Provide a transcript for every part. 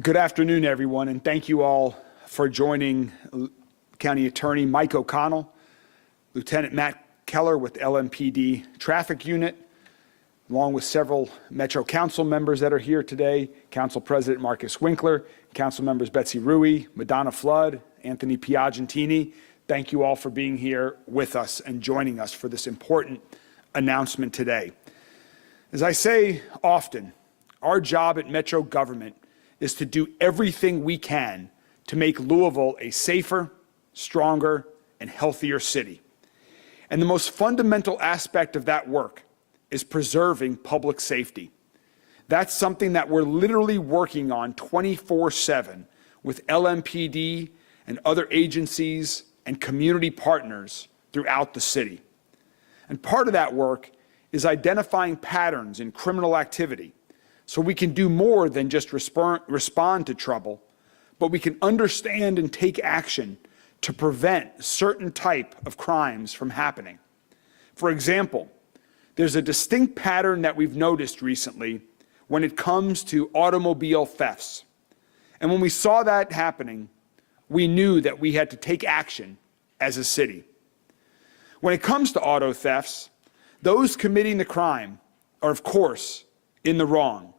Good afternoon, everyone, and thank you all for joining County Attorney Mike O'Connell, Lieutenant Matt Keller with LMPD Traffic Unit, along with several Metro Council members that are here today, Council President Marcus Winkler, Council members Betsy Rui, Madonna Flood, Anthony Piagentini. Thank you all for being here with us and joining us for this important announcement today. As I say often, our job at Metro government is to do everything we can to make Louisville a safer, stronger, and healthier city. And the most fundamental aspect of that work is preserving public safety. That's something that we're literally working on 24/7 with LMPD and other agencies and community partners throughout the city. And part of that work is identifying patterns in criminal activity, so we can do more than just respond to trouble, but we can understand and take action to prevent certain type of crimes from happening. For example, there's a distinct pattern that we've noticed recently when it comes to automobile thefts. And when we saw that happening, we knew that we had to take action as a city. When it comes to auto thefts, those committing the crime are, of course, in the wrong,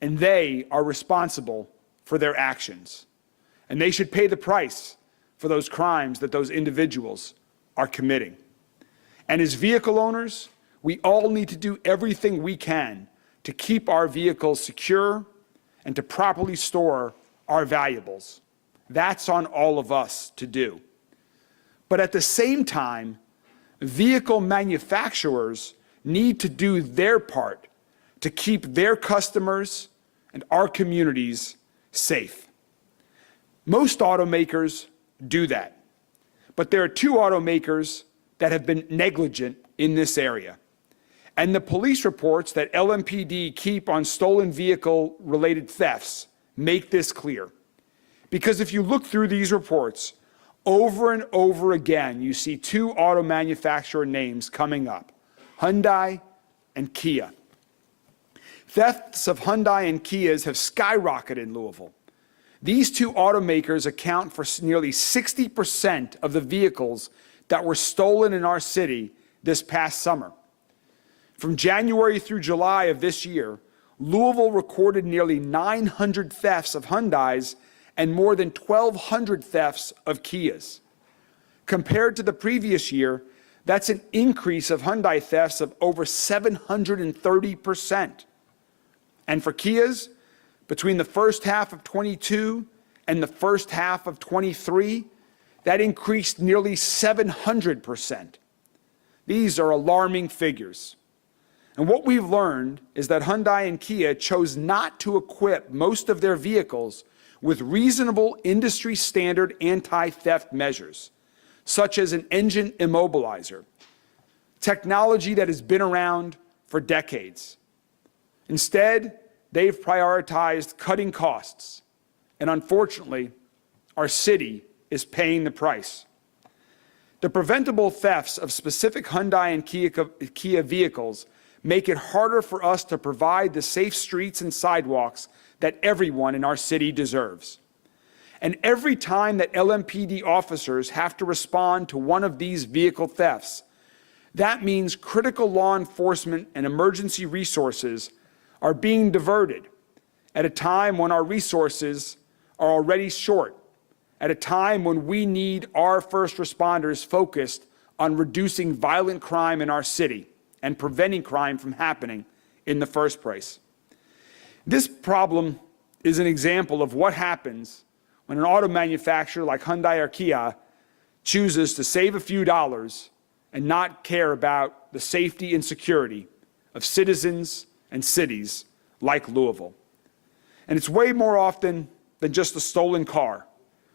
and they are responsible for their actions. And they should pay the price for those crimes that those individuals are committing. And as vehicle owners, we all need to do everything we can to keep our vehicles secure and to properly store our valuables. That's on all of us to do. But at the same time, vehicle manufacturers need to do their part to keep their customers and our communities safe. Most automakers do that, but there are two automakers that have been negligent in this area. And the police reports that LMPD keep on stolen vehicle-related thefts make this clear. Because if you look through these reports, over and over again, you see two auto manufacturer names coming up, Hyundai and Kia. Thefts of Hyundai and Kias have skyrocketed in Louisville. These two automakers account for nearly 60% of the vehicles that were stolen in our city this past summer. From January through July of this year, Louisville recorded nearly 900 thefts of Hyundais and more than 1,200 thefts of Kias. Compared to the previous year, that's an increase of Hyundai thefts of over 730%. And for Kias, between the first half of 22 and the first half of 23, that increased nearly 700%. These are alarming figures. And what we've learned is that Hyundai and Kia chose not to equip most of their vehicles with reasonable industry standard anti-theft measures, such as an engine immobilizer, technology that has been around for decades. Instead, they've prioritized cutting costs, and unfortunately, our city is paying the price. The preventable thefts of specific Hyundai and Kia vehicles make it harder for us to provide the safe streets and sidewalks that everyone in our city deserves. And every time that LMPD officers have to respond to one of these vehicle thefts, that means critical law enforcement and emergency resources are being diverted at a time when our resources are already short, at a time when we need our first responders focused on reducing violent crime in our city and preventing crime from happening in the first place. This problem is an example of what happens when an auto manufacturer like Hyundai or Kia chooses to save a few dollars and not care about the safety and security of citizens and cities like Louisville. And it's way more often than just a stolen car,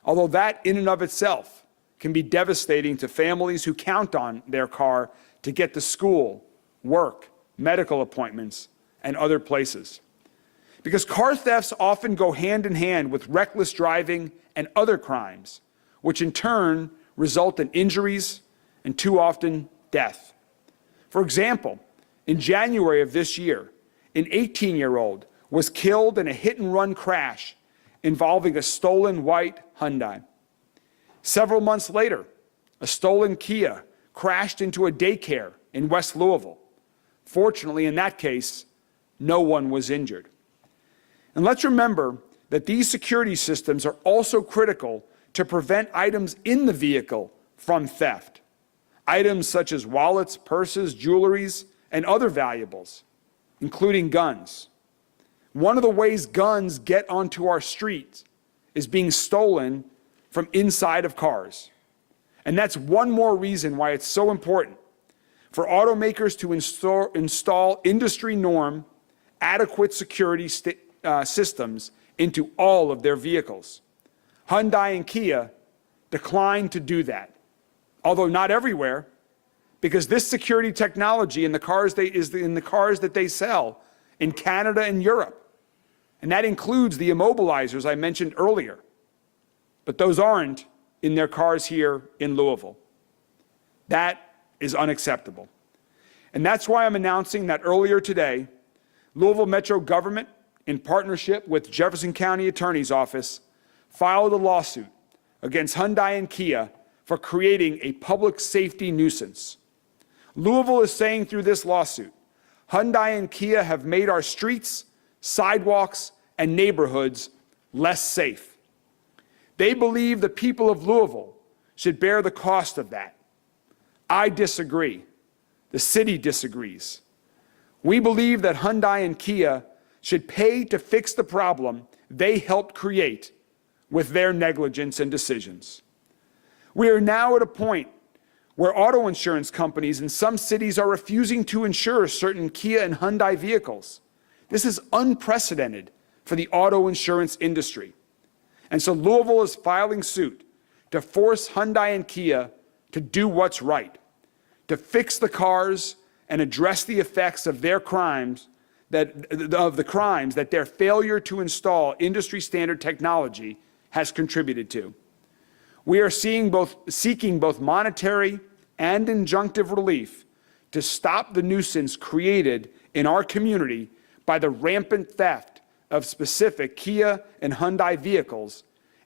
although that in and of itself can be devastating to families who count on their car to get to school, work, medical appointments, and other places. Because car thefts often go hand in hand with reckless driving and other crimes, which in turn result in injuries and too often death. For example, in January of this year, an 18-year-old was killed in a hit-and-run crash involving a stolen white Hyundai. Several months later, a stolen Kia crashed into a daycare in West Louisville. Fortunately, in that case, no one was injured. And let's remember that these security systems are also critical to prevent items in the vehicle from theft. Items such as wallets, purses, jewelries, and other valuables, including guns. One of the ways guns get onto our streets is being stolen from inside of cars. And that's one more reason why it's so important for automakers to install industry norm, adequate security systems into all of their vehicles. Hyundai and Kia declined to do that, although not everywhere, because this security technology in the cars that they sell in Canada and Europe. And that includes the immobilizers I mentioned earlier. But those aren't in their cars here in Louisville. That is unacceptable. And that's why I'm announcing that earlier today, Louisville Metro government, in partnership with Jefferson County Attorney's Office, filed a lawsuit against Hyundai and Kia for creating a public safety nuisance. Louisville is saying through this lawsuit, Hyundai and Kia have made our streets, sidewalks, and neighborhoods less safe. They believe the people of Louisville should bear the cost of that. I disagree. The city disagrees. We believe that Hyundai and Kia should pay to fix the problem they helped create with their negligence and decisions. We are now at a point where auto insurance companies in some cities are refusing to insure certain Kia and Hyundai vehicles. This is unprecedented for the auto insurance industry. And so Louisville is filing suit to force Hyundai and Kia to do what's right, to fix the cars and address the effects of their crimes that their failure to install industry standard technology has contributed to. We are seeking both monetary and injunctive relief to stop the nuisance created in our community by the rampant theft of specific Kia and Hyundai vehicles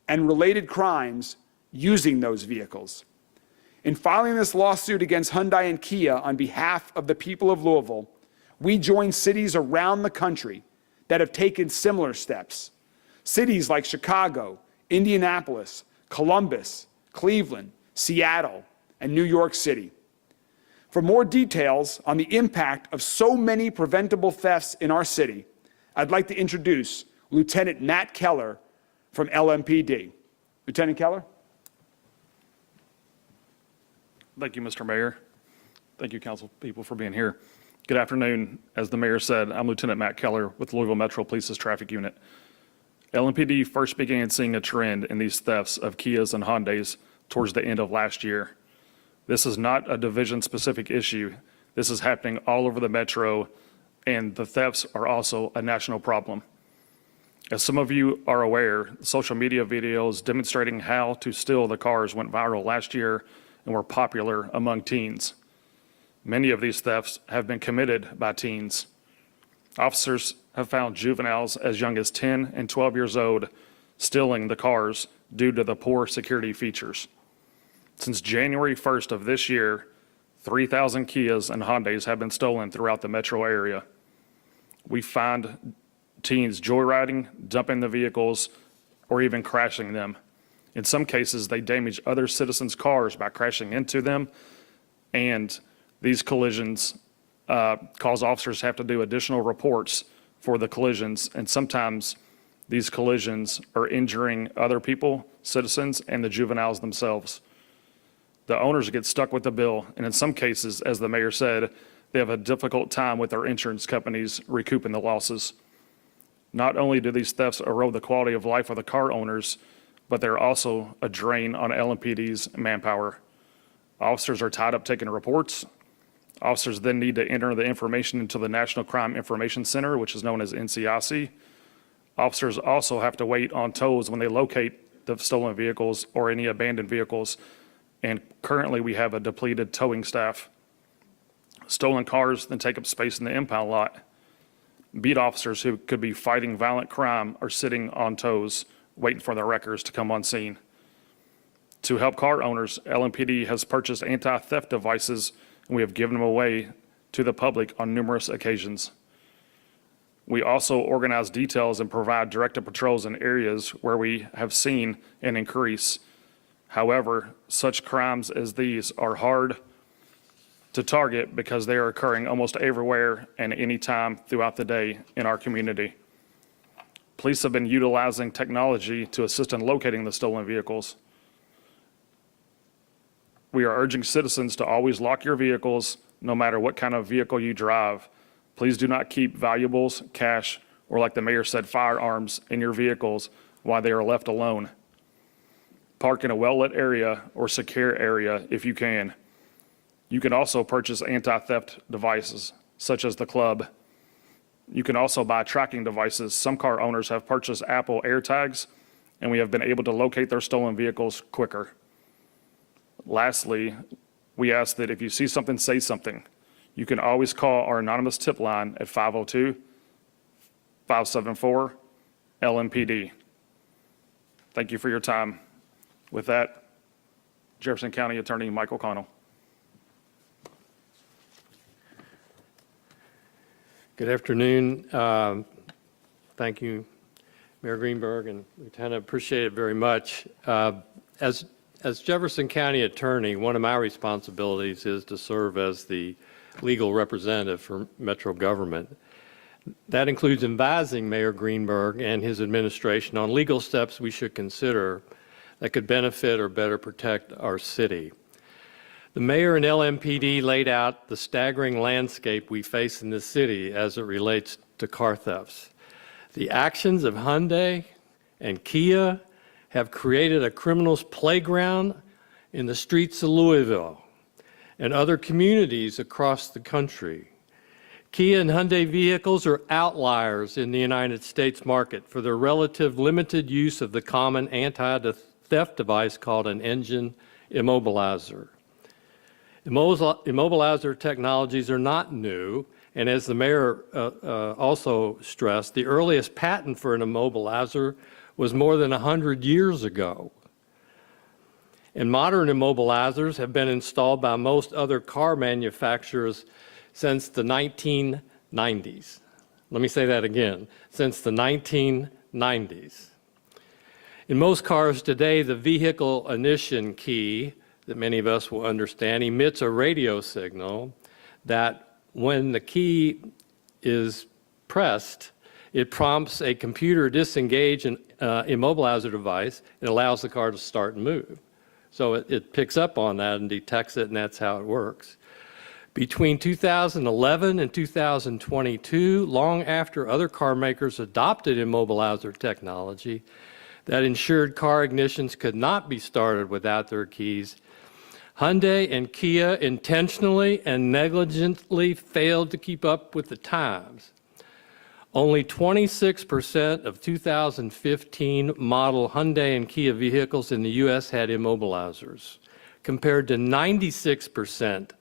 and related crimes using those vehicles. In filing this lawsuit against Hyundai and Kia on behalf of the people of Louisville, we join cities around the country that have taken similar steps. Cities like Chicago, Indianapolis, Columbus, Cleveland, Seattle, and New York City. For more details on the impact of so many preventable thefts in our city, I'd like to introduce Lieutenant Matt Keller from LMPD. Lieutenant Keller? Thank you, Mr. Mayor. Thank you, council people, for being here. Good afternoon. As the mayor said, I'm Lieutenant Matt Keller with Louisville Metro Police's Traffic Unit. LMPD first began seeing a trend in these thefts of Kias and Hyundais towards the end of last year. This is not a division-specific issue. This is happening all over the metro, and the thefts are also a national problem. As some of you are aware, social media videos demonstrating how to steal the cars went viral last year and were popular among teens. Many of these thefts have been committed by teens. Officers have found juveniles as young as 10 and 12 years old stealing the cars due to the poor security features. Since January 1st of this year, 3,000 Kias and Hyundais have been stolen throughout the metro area. We find teens joyriding, dumping the vehicles, or even crashing them. In some cases, they damage other citizens' cars by crashing into them, and these collisions cause officers to have to do additional reports for the collisions, and sometimes these collisions are injuring other people, citizens, and the juveniles themselves. The owners get stuck with the bill, and in some cases, as the mayor said, they have a difficult time with their insurance companies recouping the losses. Not only do these thefts erode the quality of life of the car owners, but they're also a drain on LMPD's manpower. Officers are tied up taking reports. Officers then need to enter the information into the National Crime Information Center, which is known as NCIC. Officers also have to wait on tows when they locate the stolen vehicles or any abandoned vehicles. And currently we have a depleted towing staff. Stolen cars then take up space in the impound lot. Beat officers who could be fighting violent crime are sitting on tows waiting for their wreckers to come on scene. To help car owners, LMPD has purchased anti-theft devices, and we have given them away to the public on numerous occasions. We also organize details and provide directed patrols in areas where we have seen an increase. However, such crimes as these are hard to target because they are occurring almost everywhere and any time throughout the day in our community. Police have been utilizing technology to assist in locating the stolen vehicles. We are urging citizens to always lock your vehicles, no matter what kind of vehicle you drive. Please do not keep valuables, cash, or like the mayor said, firearms in your vehicles while they are left alone. Park in a well-lit area or secure area if you can. You can also purchase anti-theft devices, such as the club. You can also buy tracking devices. Some car owners have purchased Apple AirTags, and we have been able to locate their stolen vehicles quicker. Lastly, we ask that if you see something, say something. You can always call our anonymous tip line at 502-574-LMPD. Thank you for your time. With that, Jefferson County Attorney Mike O'Connell. Good afternoon. Thank you, Mayor Greenberg and Lieutenant. Appreciate it very much. As Jefferson County Attorney, one of my responsibilities is to serve as the legal representative for Metro government. That includes advising Mayor Greenberg and his administration on legal steps we should consider that could benefit or better protect our city. The mayor and LMPD laid out the staggering landscape we face in this city as it relates to car thefts. The actions of Hyundai and Kia have created a criminal's playground in the streets of Louisville and other communities across the country. Kia and Hyundai vehicles are outliers in the United States market for their relative limited use of the common anti-theft device called an engine immobilizer. Immobilizer technologies are not new, and as the mayor also stressed, the earliest patent for an immobilizer was more than 100 years ago. And modern immobilizers have been installed by most other car manufacturers since the 1990s. Let me say that again, since the 1990s. In most cars today, the vehicle ignition key that many of us will understand emits a radio signal that when the key is pressed, it prompts a computer to disengage an immobilizer device. It allows the car to start and move. So it picks up on that and detects it, and that's how it works. Between 2011 and 2022, long after other car makers adopted immobilizer technology that ensured car ignitions could not be started without their keys, Hyundai and Kia intentionally and negligently failed to keep up with the times. Only 26% of 2015 model Hyundai and Kia vehicles in the U.S. had immobilizers, compared to 96%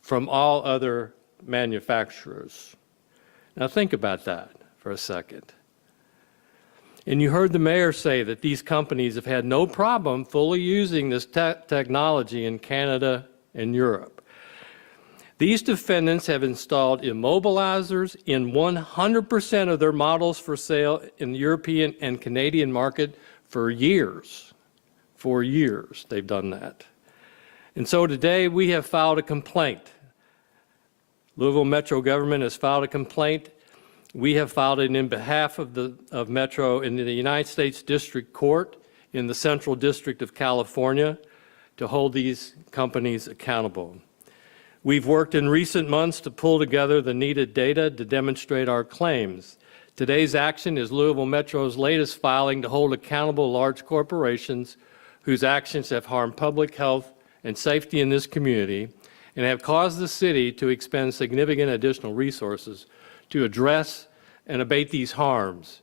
from all other manufacturers. Now think about that for a second. And you heard the mayor say that these companies have had no problem fully using this technology in Canada and Europe. These defendants have installed immobilizers in 100% of their models for sale in the European and Canadian market for years. For years they've done that. And so today we have filed a complaint. Louisville Metro government has filed a complaint. We have filed it in behalf of Metro in the United States District Court in the Central District of California to hold these companies accountable. We've worked in recent months to pull together the needed data to demonstrate our claims. Today's action is Louisville Metro's latest filing to hold accountable large corporations whose actions have harmed public health and safety in this community and have caused the city to expend significant additional resources to address and abate these harms.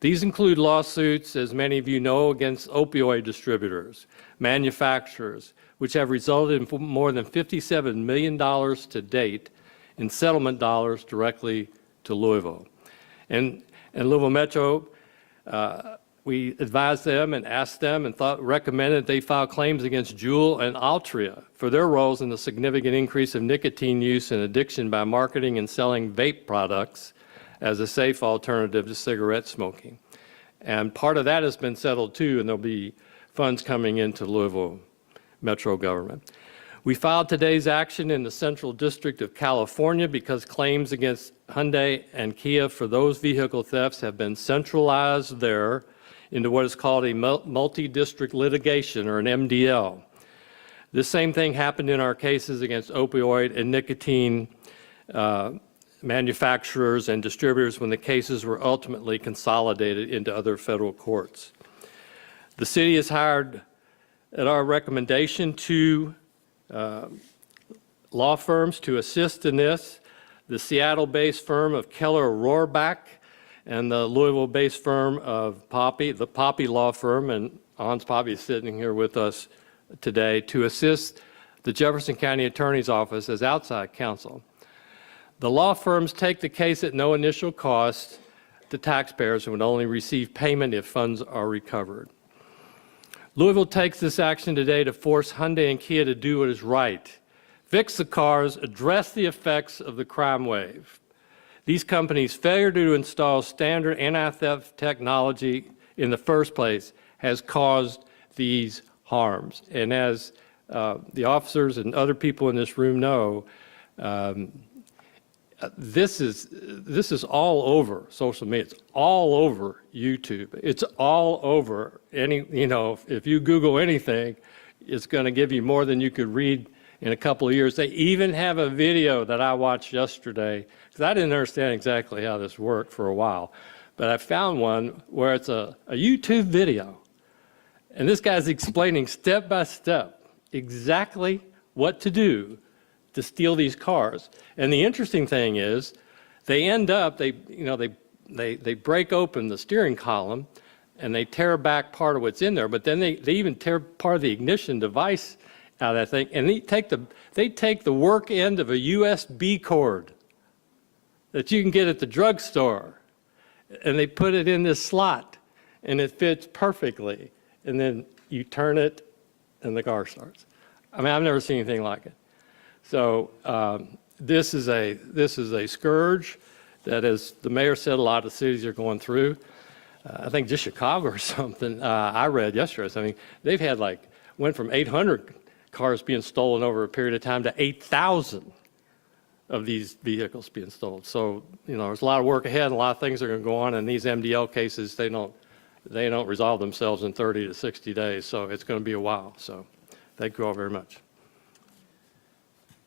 These include lawsuits, as many of you know, against opioid distributors, manufacturers, which have resulted in more than $57 million to date in settlement dollars directly to Louisville. And Louisville Metro, we advised them and asked them and recommended they file claims against Juul and Altria for their roles in the significant increase of nicotine use and addiction by marketing and selling vape products as a safe alternative to cigarette smoking. And part of that has been settled too, and there'll be funds coming into Louisville Metro government. We filed today's action in the Central District of California because claims against Hyundai and Kia for those vehicle thefts have been centralized there into what is called a multi-district litigation, or an MDL. This same thing happened in our cases against opioid and nicotine manufacturers and distributors when the cases were ultimately consolidated into other federal courts. The city has hired, at our recommendation, two law firms to assist in this: the Seattle-based firm of Keller Rohrbach and the Louisville-based firm of Poppy, the Poppy Law Firm, and Hans Poppy is sitting here with us today to assist the Jefferson County Attorney's Office as outside counsel. The law firms take the case at no initial cost to taxpayers and would only receive payment if funds are recovered. Louisville takes this action today to force Hyundai and Kia to do what is right: fix the cars, address the effects of the crime wave. These companies' failure to install standard anti-theft technology in the first place has caused these harms. And as the officers and other people in this room know, this is all over social media. It's all over YouTube. It's all over if you Google anything, it's going to give you more than you could read in a couple of years. They even have a video that I watched yesterday, because I didn't understand exactly how this worked for a while. But I found one where it's a YouTube video, and this guy's explaining step by step exactly what to do to steal these cars. And the interesting thing is, they end up, they break open the steering column and they tear back part of what's in there, but then they even tear part of the ignition device out of that thing, and they take the work end of a USB cord that you can get at the drugstore, and they put it in this slot, and it fits perfectly. And then you turn it, and the car starts. I mean, I've never seen anything like it. So this is a scourge that, as the mayor said, a lot of cities are going through. I think just Chicago or something, I read yesterday, I mean, they've had went from 800 cars being stolen over a period of time to 8,000 of these vehicles being stolen. So, there's a lot of work ahead, and a lot of things are going to go on, and these MDL cases, they don't resolve themselves in 30 to 60 days, so it's going to be a while. So thank you all very much.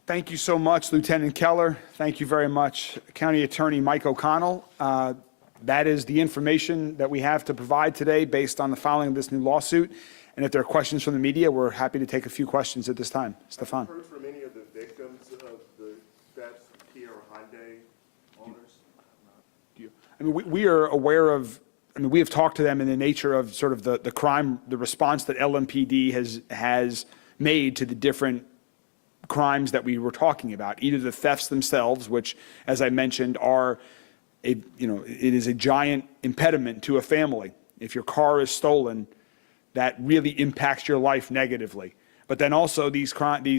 Thank you so much, Lieutenant Keller. Thank you very much, County Attorney Mike O'Connell. That is the information that we have to provide today based on the filing of this new lawsuit. And if there are questions from the media, we're happy to take a few questions at this time. Stefan. Heard from any of the victims of the thefts, Kia or Hyundai owners? I mean, we are aware of, we have talked to them in the nature of sort of the crime, the response that LMPD has made to the different crimes that we were talking about, either the thefts themselves, which, as I mentioned, are it is a giant impediment to a family. If your car is stolen, that really impacts your life negatively. But then also these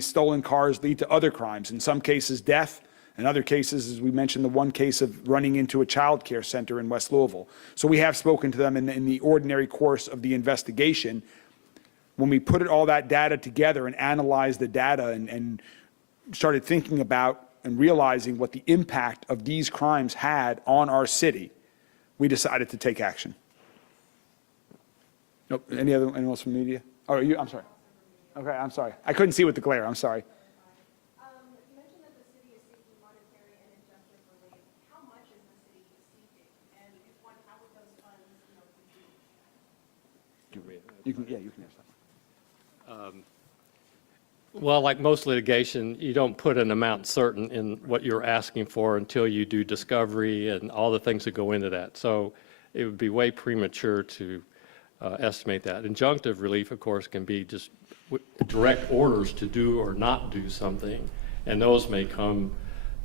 stolen cars lead to other crimes, in some cases death, in other cases, as we mentioned, the one case of running into a child care center in West Louisville. So we have spoken to them in the ordinary course of the investigation. When we put all that data together and analyzed the data and started thinking about and realizing what the impact of these crimes had on our city, we decided to take action. Nope. Anyone else from media? Oh, I'm sorry. Okay, I'm sorry. I couldn't see with the glare. I'm sorry. You mentioned that the city is seeking monetary and injunctive relief. How much is the city seeking? And if one, how would those funds, be You can ask that. Well, like most litigation, you don't put an amount certain in what you're asking for until you do discovery and all the things that go into that. So it would be way premature to estimate that. Injunctive relief, of course, can be just direct orders to do or not do something, and those may come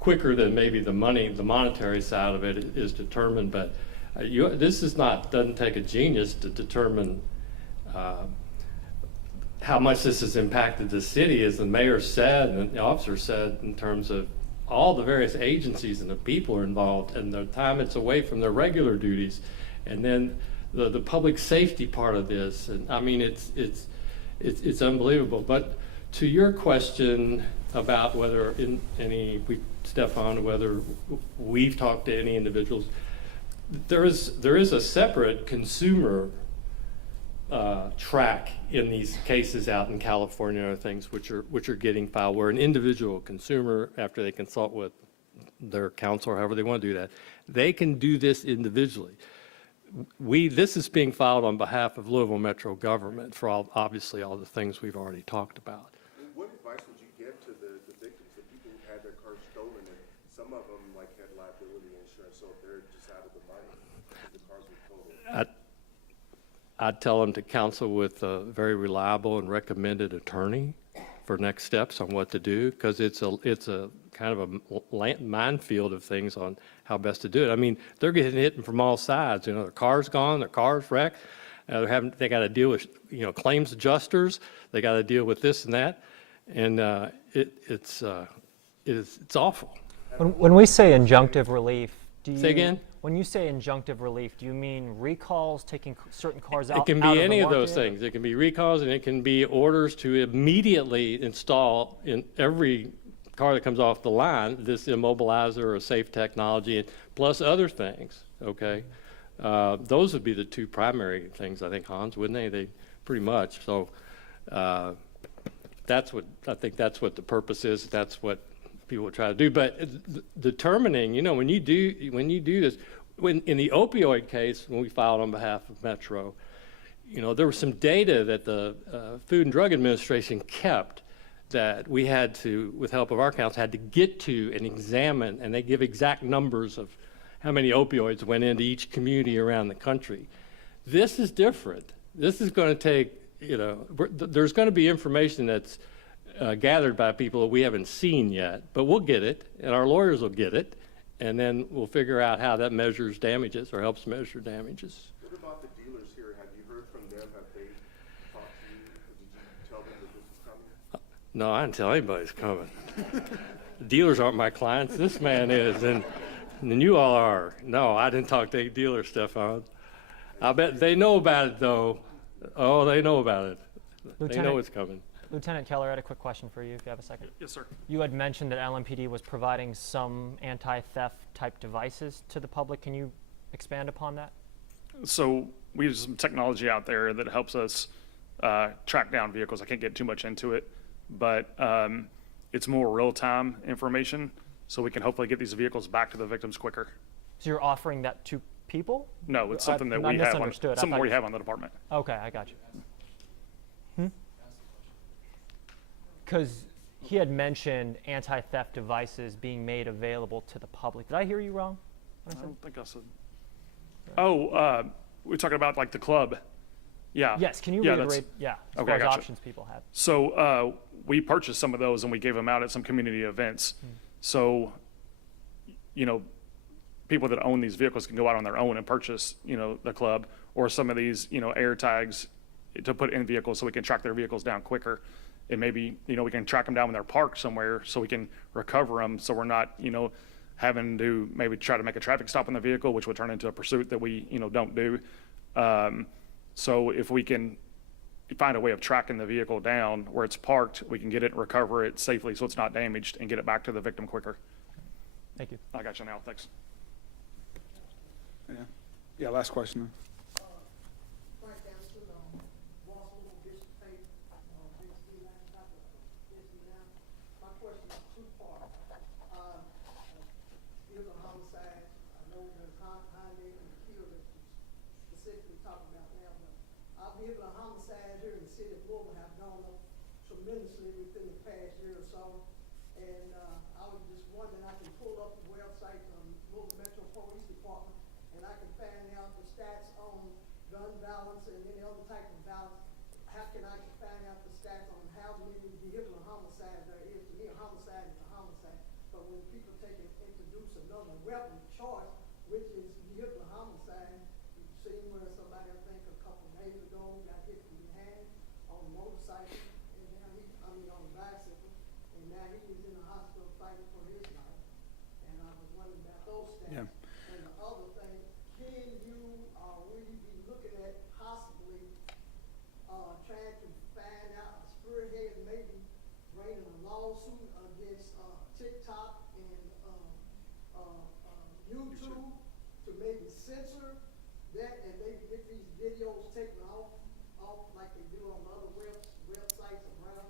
quicker than maybe the monetary side of it is determined. But This is not, doesn't take a genius to determine how much this has impacted the city, as the mayor said and the officer said, in terms of all the various agencies and the people are involved and the time it's away from their regular duties. And then the public safety part of this. And I mean, it's unbelievable. But to your question about whether Stefan, whether we've talked to any individuals, there is a separate consumer track in these cases out in California or things which are getting filed, where an individual consumer, after they consult with their counsel or however they want to do that, they can do this individually. This is being filed on behalf of Louisville Metro government for obviously all the things we've already talked about. What advice would you give to the victims, the people who had their cars stolen, and some of them like had liability insurance, so they're just out of the money because the cars were totaled? I'd tell them to counsel with a very reliable and recommended attorney for next steps on what to do, because it's a kind of a minefield of things on how best to do it. I mean, they're getting hit from all sides. You know, their car's gone, their car's wrecked. They got to deal with claims adjusters. They got to deal with this and that, and it's awful. When we say injunctive relief, do you... Say again? When you say injunctive relief, do you mean recalls, taking certain cars out? It can be any of those things. It can be recalls, and it can be orders to immediately install in every car that comes off the line this immobilizer or safe technology, plus other things. Okay, those would be the two primary things, I think, Hans, wouldn't they? They pretty much. So that's what I think. That's what the purpose is. That's what people would try to do. But determining, when you do this, in the opioid case, when we filed on behalf of Metro, there was some data that the Food and Drug Administration kept that we had to, with help of our counsel, had to get to and examine, and they give exact numbers of how many opioids went into each community around the country. This is different. This is going to take, there's going to be information that's gathered by people that we haven't seen yet, but we'll get it, and our lawyers will get it, and then we'll figure out how that measures damages or helps measure damages. What about the dealers here? Have you heard from them? Have they talked to you? Did you tell them that this was coming? No, I didn't tell anybody it's coming. Dealers aren't my clients. This man is, and you all are. No, I didn't talk to any dealers, Stefan. I bet they know about it, though. Oh, they know about it. They know it's coming. Lieutenant Keller, I had a quick question for you, if you have a second. Yes, sir. You had mentioned that LMPD was providing some anti-theft type devices to the public. Can you expand upon that? So we use some technology out there that helps us track down vehicles. I can't get too much into it, but it's more real-time information, so we can hopefully get these vehicles back to the victims quicker. So you're offering that to people? No, it's something that I we have on, misunderstood. something we have on the department. Okay, I got you. Because he had mentioned anti-theft devices being made available to the public. Did I hear you wrong? I don't think I said. Oh, we're talking about like the club. Yeah. Yes, can you Yeah, reiterate, as okay, far as gotcha. options people have? So we purchased some of those and we gave them out at some community events. So, people that own these vehicles can go out on their own and purchase, the club or some of these, air tags to put in vehicles so we can track their vehicles down quicker. And maybe, we can track them down when they're parked somewhere so we can recover them. So we're not, having to maybe try to make a traffic stop on the vehicle, which would turn into a pursuit that we, don't do. So if we can find a way of tracking the vehicle down where it's parked, we can get it and recover it safely so it's not damaged and get it back to the victim quicker. Thank you. I got you now. Thanks. Yeah, last question. Frank Anderson, Boston, Bishop Tate, Big Steve, my question is two-part. Vehicle homicides, I know there's Hyundai and Kia that you're specifically talking about now, but our vehicle homicides here in the city of Louisville have gone up tremendously within the past year or so. And I was just wondering, I can pull up the website from Louisville Metro Police Department, and I can find out the stats on gun violence and any other type of violence. How can I find out the stats on how many vehicular homicides there is? To me, a homicide is a homicide. But when people introduce another weapon choice, which is vehicular homicide, motorcycle, and now on a bicycle, and now he was in the hospital fighting for his life. And I was wondering about those stats. Yeah. And the other thing, can you, will you be looking at possibly, trying to find out a spearhead, maybe bringing a lawsuit against, TikTok and, YouTube to maybe censor that and maybe get these videos taken off like they do on other websites around?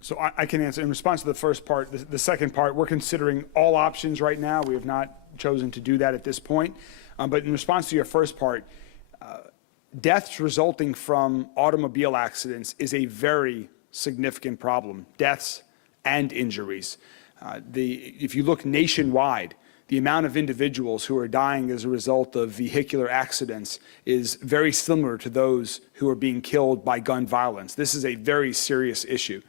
So I can answer in response to the first part. The second part, we're considering all options right now. We have not chosen to do that at this point. But in response to your first part, deaths resulting from automobile accidents is a very significant problem, deaths and injuries. If you look nationwide, the amount of individuals who are dying as a result of vehicular accidents is very similar to those who are being killed by gun violence. This is a very serious issue.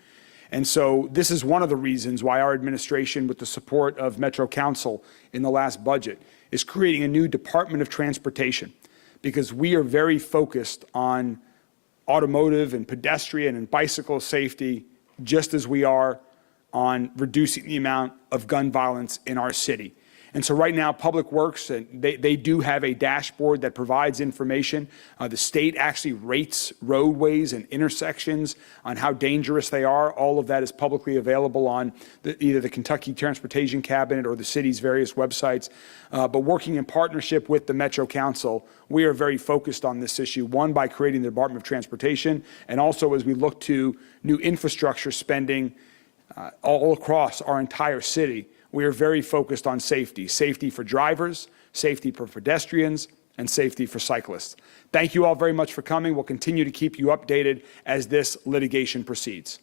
And so this is one of the reasons why our administration, with the support of Metro Council in the last budget, is creating a new Department of Transportation, because we are very focused on automotive and pedestrian and bicycle safety, just as we are on reducing the amount of gun violence in our city. And so right now, Public Works, they do have a dashboard that provides information. The state actually rates roadways and intersections on how dangerous they are. All of that is publicly available on either the Kentucky Transportation Cabinet or the city's various websites. But working in partnership with the Metro Council, we are very focused on this issue, one, by creating the Department of Transportation, and also as we look to new infrastructure spending all across our entire city. We are very focused on safety, safety for drivers, safety for pedestrians, and safety for cyclists. Thank you all very much for coming. We'll continue to keep you updated as this litigation proceeds.